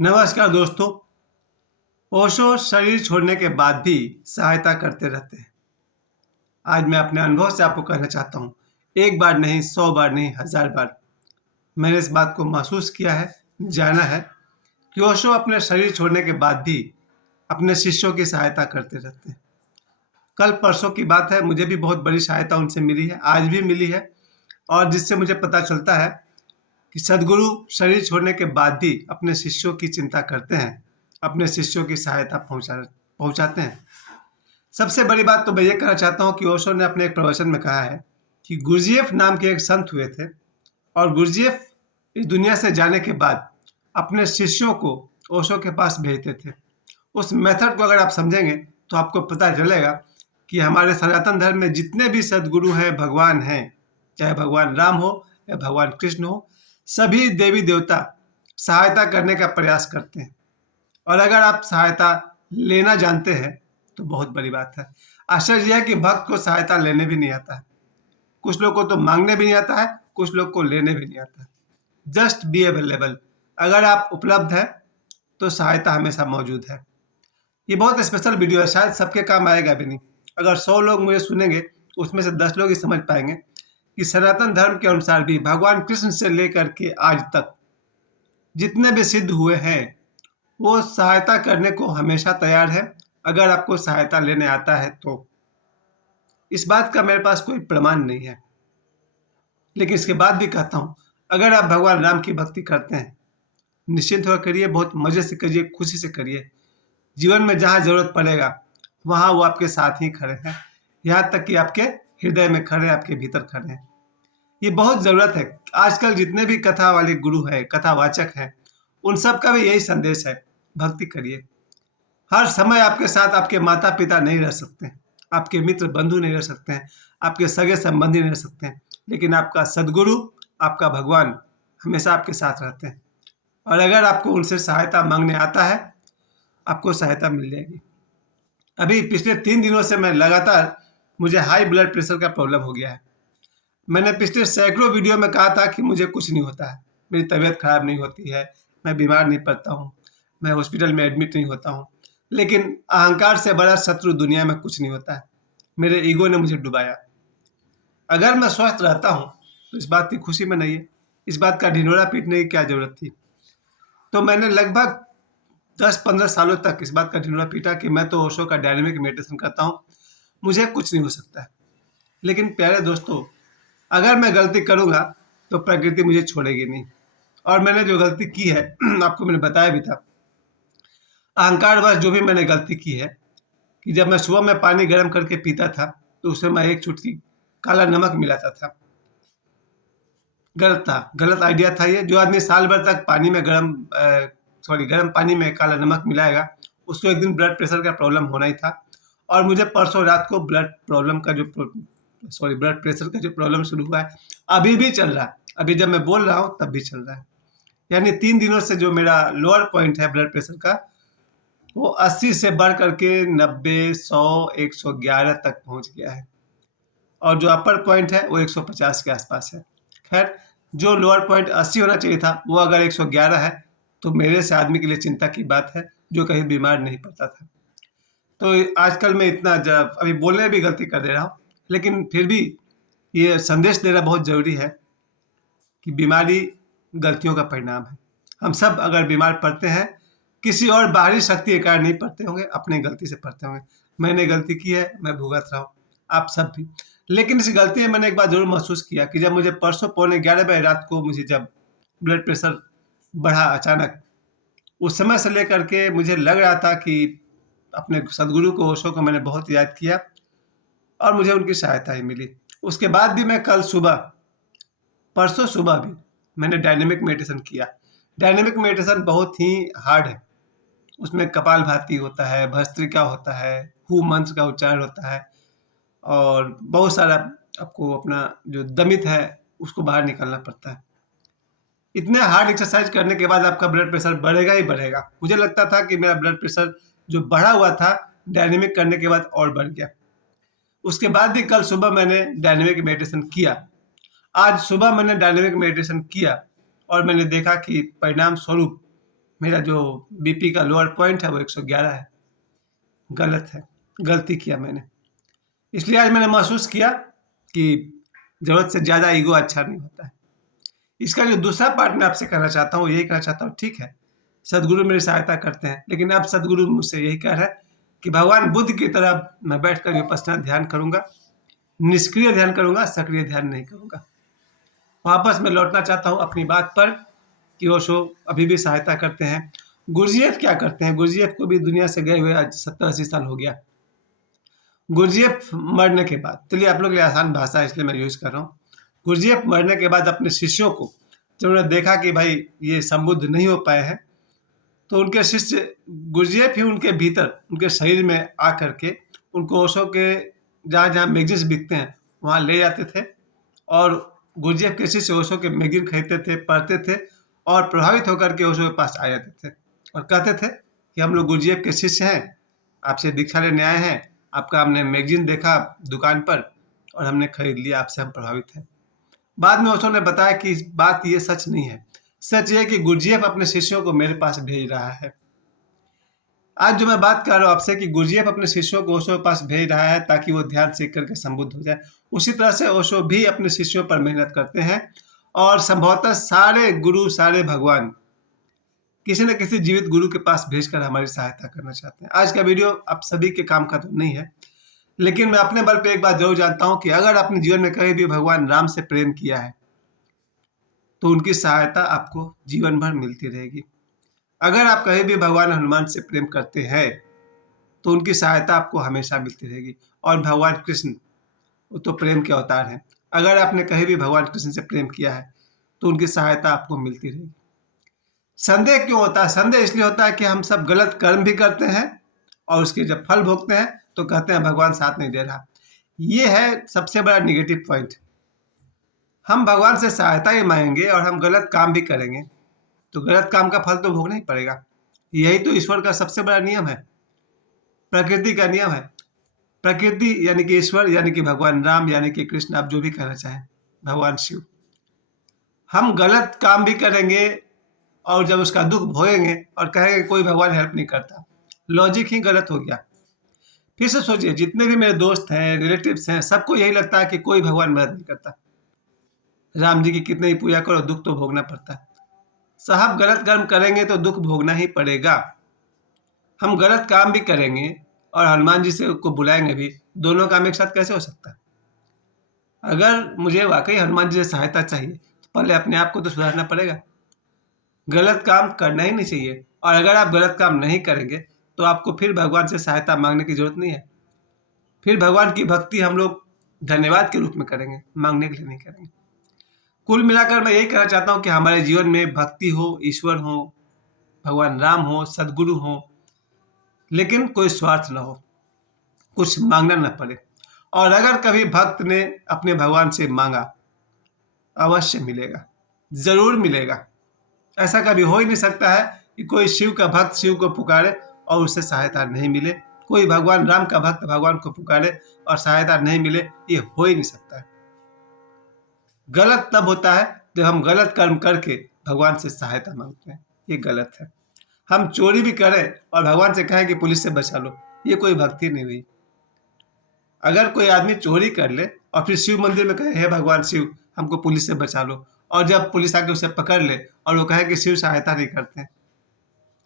नमस्कार दोस्तों। ओशो शरीर छोड़ने के बाद भी सहायता करते रहते हैं। आज मैं अपने अनुभव से आपको कहना चाहता हूँ, एक बार नहीं, 100 बार नहीं, 1000 बार मैंने इस बात को महसूस किया है, जाना है कि ओशो अपने शरीर छोड़ने के बाद भी अपने शिष्यों की सहायता करते रहते हैं। कल परसों की बात है, मुझे भी बहुत बड़ी सहायता उनसे मिली है, आज भी मिली है। और जिससे मुझे पता चलता है कि सद्गुरु शरीर छोड़ने के बाद भी अपने शिष्यों की चिंता करते हैं, अपने शिष्यों की सहायता पहुंचाते हैं। सबसे बड़ी बात तो मैं ये कहना चाहता हूँ कि ओशो ने अपने एक प्रवचन में कहा है कि गुरजीएफ नाम के एक संत हुए थे और गुरजीएफ इस दुनिया से जाने के बाद अपने शिष्यों को ओशो के पास भेजते थे। उस मेथड को अगर आप समझेंगे तो आपको पता चलेगा कि हमारे सनातन धर्म में जितने भी सद्गुरु हैं, भगवान हैं, चाहे भगवान राम हो या भगवान कृष्ण हो, सभी देवी देवता सहायता करने का प्रयास करते हैं। और अगर आप सहायता लेना जानते हैं तो बहुत बड़ी बात है। आश्चर्य यह है कि भक्त को सहायता लेने भी नहीं आता है। कुछ लोग को तो मांगने भी नहीं आता है, कुछ लोग को लेने भी नहीं आता है। Just be available. अगर आप उपलब्ध हैं तो सहायता हमेशा मौजूद है। ये बहुत स्पेशल वीडियो है, शायद सबके काम आएगा भी नहीं। अगर 100 लोग मुझे सुनेंगे उसमें से 10 लोग ही समझ पाएंगे कि सनातन धर्म के अनुसार भी भगवान कृष्ण से लेकर के आज तक जितने भी सिद्ध हुए हैं वो सहायता करने को हमेशा तैयार है, अगर आपको सहायता लेने आता है तो। इस बात का मेरे पास कोई प्रमाण नहीं है, लेकिन इसके बाद भी कहता हूँ, अगर आप भगवान राम की भक्ति करते हैं, निश्चिंत होकर करिए, बहुत मजे से करिए, खुशी से करिए। जीवन में जहाँ जरूरत पड़ेगा वहाँ वो आपके साथ ही खड़े हैं, यहाँ तक कि आपके हृदय में खड़े, आपके भीतर खड़े हैं। ये बहुत ज़रूरत है। आजकल जितने भी कथा वाले गुरु हैं, कथावाचक हैं, उन सब का भी यही संदेश है, भक्ति करिए। हर समय आपके साथ आपके माता पिता नहीं रह सकते हैं, आपके मित्र बंधु नहीं रह सकते हैं, आपके सगे संबंधी नहीं रह सकते हैं, लेकिन आपका सद्गुरु, आपका भगवान हमेशा आपके साथ रहते हैं। और अगर आपको उनसे सहायता मांगने आता है, आपको सहायता मिल जाएगी। अभी पिछले 3 दिनों से मैं लगातार, मुझे हाई ब्लड प्रेशर का प्रॉब्लम हो गया है। मैंने पिछले सैकड़ों वीडियो में कहा था कि मुझे कुछ नहीं होता है, मेरी तबीयत खराब नहीं होती है, मैं बीमार नहीं पड़ता हूँ, मैं हॉस्पिटल में एडमिट नहीं होता हूँ। लेकिन अहंकार से बड़ा शत्रु दुनिया में कुछ नहीं होता है। मेरे ईगो ने मुझे डुबाया। अगर मैं स्वस्थ रहता हूँ तो इस बात की खुशी में नहीं है, इस बात का ढिंढोरा पीटने की क्या जरूरत थी। तो मैंने लगभग 10-15 सालों तक इस बात का ढिंढोरा पीटा कि मैं तो ओशो का डायनेमिक मेडिटेशन करता हूँ, मुझे कुछ नहीं हो सकता है। लेकिन प्यारे दोस्तों, अगर मैं गलती करूँगा तो प्रकृति मुझे छोड़ेगी नहीं। और मैंने जो गलती की है आपको मैंने बताया भी था। अहंकारवश जो भी मैंने गलती की है कि जब मैं सुबह में पानी गर्म करके पीता था तो उसमें मैं एक चुटकी काला नमक मिलाता था। गलत था, गलत आइडिया था ये। जो आदमी साल भर तक पानी में गर्म पानी में काला नमक मिलाएगा, उसको एक दिन ब्लड प्रेशर का प्रॉब्लम होना ही था। और मुझे परसों रात को ब्लड प्रेशर का जो प्रॉब्लम शुरू हुआ है, अभी भी चल रहा है। अभी जब मैं बोल रहा हूँ तब भी चल रहा है। यानी 3 दिनों से जो मेरा लोअर पॉइंट है ब्लड प्रेशर का, वो 80 से बढ़ करके 90, 100, 111 तक पहुंच गया है। और जो अपर पॉइंट है वो 150 के आसपास है। खैर, जो लोअर पॉइंट 80 होना चाहिए था वो अगर 111 है तो मेरे से आदमी के लिए चिंता की बात है, जो कहीं बीमार नहीं पड़ता था। तो आजकल मैं इतना अभी बोलने में भी गलती कर दे रहा हूँ, लेकिन फिर भी ये संदेश देना बहुत ज़रूरी है कि बीमारी गलतियों का परिणाम है। हम सब अगर बीमार पड़ते हैं, किसी और बाहरी शक्ति के कारण नहीं पड़ते होंगे, अपनी गलती से पड़ते होंगे। मैंने गलती की है, मैं भुगत रहा हूँ, आप सब भी। लेकिन इस गलती में मैंने एक बात ज़रूर महसूस किया कि जब मुझे परसों 11:15 रात को मुझे जब ब्लड प्रेशर बढ़ा अचानक, उस समय से लेकर के मुझे लग रहा था कि अपने सदगुरु को, ओशो को मैंने बहुत याद किया और मुझे उनकी सहायता ही मिली। उसके बाद भी मैं परसों सुबह भी मैंने डायनेमिक मेडिटेशन किया। डायनेमिक मेडिटेशन बहुत ही हार्ड है। उसमें कपालभाति होता है, भस्त्रिका होता है, हु मंत्र का उच्चारण होता है और बहुत सारा आपको अपना जो दमित है उसको बाहर निकालना पड़ता है। इतने हार्ड एक्सरसाइज करने के बाद आपका ब्लड प्रेशर बढ़ेगा ही बढ़ेगा। मुझे लगता था कि मेरा ब्लड प्रेशर जो बढ़ा हुआ था, डायनेमिक करने के बाद और बढ़ गया। उसके बाद भी कल सुबह मैंने डायनेमिक मेडिटेशन किया। आज सुबह मैंने डायनेमिक मेडिटेशन किया और मैंने देखा कि परिणाम स्वरूप मेरा जो बीपी का लोअर पॉइंट है वो 111 है। गलत है, गलती किया मैंने। इसलिए आज मैंने महसूस किया कि ज़रूरत से ज़्यादा ईगो अच्छा नहीं होता है। इसका जो दूसरा पार्ट मैं आपसे कहना चाहता हूँ, यही कहना चाहता हूँ, ठीक है, सदगुरु मेरी सहायता करते हैं, लेकिन अब सदगुरु मुझसे यही कह रहा है कि भगवान बुद्ध की तरह मैं बैठकर विपश्यना ध्यान करूँगा, निष्क्रिय ध्यान करूँगा, सक्रिय ध्यान नहीं करूँगा। वापस मैं लौटना चाहता हूँ अपनी बात पर कि ओशो अभी भी सहायता करते हैं। गुरजीएफ क्या करते हैं? गुरजीएफ को भी दुनिया से गए हुए आज 70-80 साल हो गया। गुरजीएफ मरने के बाद, चलिए आप लोग के लिए आसान भाषा है इसलिए मैं यूज़ कर रहा हूँ। गुरजीएफ मरने के बाद अपने शिष्यों को जब उन्होंने देखा कि भाई ये संबुद्ध नहीं हो पाए हैं, तो उनके शिष्य गुरजीएफ ही उनके भीतर, उनके शरीर में आ करके उनको ओशो के जहाँ जहाँ मैगजीन्स बिकते हैं वहाँ ले जाते थे, और गुरजीएफ के शिष्य ओशो के मैगजीन खरीदते थे, पढ़ते थे और प्रभावित होकर के ओशो के पास आ जाते थे और कहते थे कि हम लोग गुरजीएफ के शिष्य हैं, आपसे दीक्षा लेने आए हैं, आपका हमने मैगजीन देखा दुकान पर और हमने खरीद लिया, आपसे हम प्रभावित हैं। बाद में ओशो ने बताया कि बात ये सच नहीं है। सच ये कि गुरजीएफ अपने शिष्यों को मेरे पास भेज रहा है। आज जो मैं बात कर रहा हूँ आपसे कि गुरजीएफ अपने शिष्यों को ओशो के पास भेज रहा है ताकि वो ध्यान सीख करके संबुद्ध हो जाए, उसी तरह से ओशो भी अपने शिष्यों पर मेहनत करते हैं और संभवतः सारे गुरु, सारे भगवान किसी न किसी जीवित गुरु के पास भेजकर हमारी सहायता करना चाहते हैं। आज का वीडियो आप सभी के काम का तो नहीं है, लेकिन मैं अपने बल पे एक बात जरूर जानता हूँ कि अगर अपने जीवन में कहीं भी भगवान राम से प्रेम किया है तो उनकी सहायता आपको जीवन भर मिलती रहेगी। अगर आप कहीं भी भगवान हनुमान से प्रेम करते हैं तो उनकी सहायता आपको हमेशा मिलती रहेगी। और भगवान कृष्ण वो तो प्रेम के अवतार हैं। अगर आपने कहीं भी भगवान कृष्ण से प्रेम किया है तो उनकी सहायता आपको मिलती रहेगी। संदेह क्यों होता है? संदेह इसलिए होता है कि हम सब गलत कर्म भी करते हैं और उसके जब फल भोगते हैं तो कहते हैं भगवान साथ नहीं दे रहा। ये है सबसे बड़ा निगेटिव पॉइंट। हम भगवान से सहायता ही मांगेंगे और हम गलत काम भी करेंगे तो गलत काम का फल तो भोगना ही पड़ेगा। यही तो ईश्वर का सबसे बड़ा नियम है, प्रकृति का नियम है। प्रकृति यानी कि ईश्वर, यानी कि भगवान राम, यानी कि कृष्ण, आप जो भी कहना चाहें, भगवान शिव। हम गलत काम भी करेंगे और जब उसका दुख भोगेंगे और कहेंगे कोई भगवान हेल्प नहीं करता, लॉजिक ही गलत हो गया। फिर से सोचिए, जितने भी मेरे दोस्त हैं, रिलेटिव्स हैं, सबको यही लगता है कि कोई भगवान मदद नहीं करता। राम जी की कितने ही पूजा करो दुख तो भोगना पड़ता है। साहब गलत कर्म करेंगे तो दुख भोगना ही पड़ेगा। हम गलत काम भी करेंगे और हनुमान जी से को बुलाएंगे भी, दोनों काम एक साथ कैसे हो सकता है? अगर मुझे वाकई हनुमान जी से सहायता चाहिए तो पहले अपने आप को तो सुधारना पड़ेगा। गलत काम करना ही नहीं चाहिए, और अगर आप गलत काम नहीं करेंगे तो आपको फिर भगवान से सहायता मांगने की जरूरत नहीं है। फिर भगवान की भक्ति हम लोग धन्यवाद के रूप में करेंगे, मांगने के लिए नहीं करेंगे। कुल मिलाकर मैं यही कहना चाहता हूँ कि हमारे जीवन में भक्ति हो, ईश्वर हो, भगवान राम हो, सदगुरु हो, लेकिन कोई स्वार्थ ना हो, कुछ मांगना न पड़े। और अगर कभी भक्त ने अपने भगवान से मांगा, अवश्य मिलेगा, जरूर मिलेगा। ऐसा कभी हो ही नहीं सकता है कि कोई शिव का भक्त शिव को पुकारे और उससे सहायता नहीं मिले, कोई भगवान राम का भक्त भगवान को पुकारे और सहायता नहीं मिले, ये हो ही नहीं सकता है। गलत तब होता है जब हम गलत कर्म करके भगवान से सहायता मांगते हैं, ये गलत है। हम चोरी भी करें और भगवान से कहें कि पुलिस से बचा लो, ये कोई भक्ति नहीं हुई। अगर कोई आदमी चोरी कर ले और फिर शिव मंदिर में कहे हे भगवान शिव हमको पुलिस से बचा लो, और जब पुलिस आके उसे पकड़ ले और वो कहे कि शिव सहायता नहीं करते,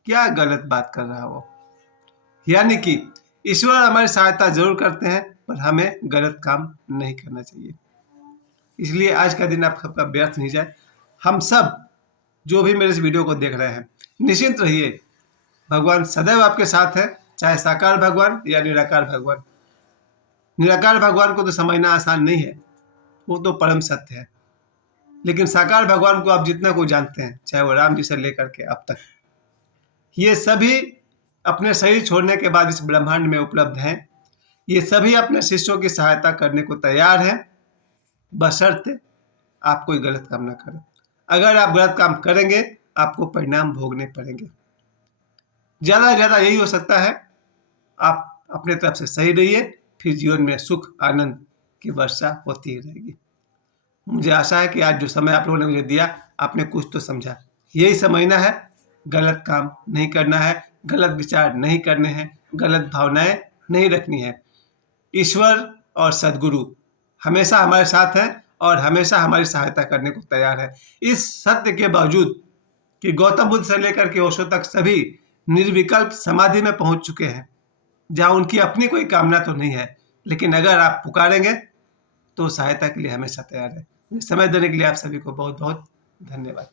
क्या गलत बात कर रहा है वो। यानी कि ईश्वर हमारी सहायता जरूर करते हैं पर हमें गलत काम नहीं करना चाहिए। इसलिए आज का दिन आपका व्यर्थ नहीं जाए। हम सब जो भी मेरे इस वीडियो को देख रहे हैं, निश्चिंत रहिए, भगवान सदैव आपके साथ है, चाहे साकार भगवान या निराकार भगवान। निराकार भगवान को तो समझना आसान नहीं है, वो तो परम सत्य है, लेकिन साकार भगवान को आप जितना को जानते हैं, चाहे वो राम जी से लेकर के अब तक, ये सभी अपने शरीर छोड़ने के बाद इस ब्रह्मांड में उपलब्ध हैं। ये सभी अपने शिष्यों की सहायता करने को तैयार हैं, बशर्ते आप कोई गलत काम ना करें। अगर आप गलत काम करेंगे आपको परिणाम भोगने पड़ेंगे। ज़्यादा से ज़्यादा यही हो सकता है, आप अपने तरफ से सही रहिए, फिर जीवन में सुख आनंद की वर्षा होती ही रहेगी। मुझे आशा है कि आज जो समय आप लोगों ने मुझे दिया, आपने कुछ तो समझा। यही समझना है गलत काम नहीं करना है, गलत विचार नहीं करने हैं, गलत भावनाएं नहीं रखनी है। ईश्वर और सद्गुरु हमेशा हमारे साथ हैं और हमेशा हमारी सहायता करने को तैयार है। इस सत्य के बावजूद कि गौतम बुद्ध से लेकर के ओशो तक सभी निर्विकल्प समाधि में पहुंच चुके हैं, जहां उनकी अपनी कोई कामना तो नहीं है, लेकिन अगर आप पुकारेंगे तो सहायता के लिए हमेशा तैयार है। समय देने के लिए आप सभी को बहुत बहुत धन्यवाद।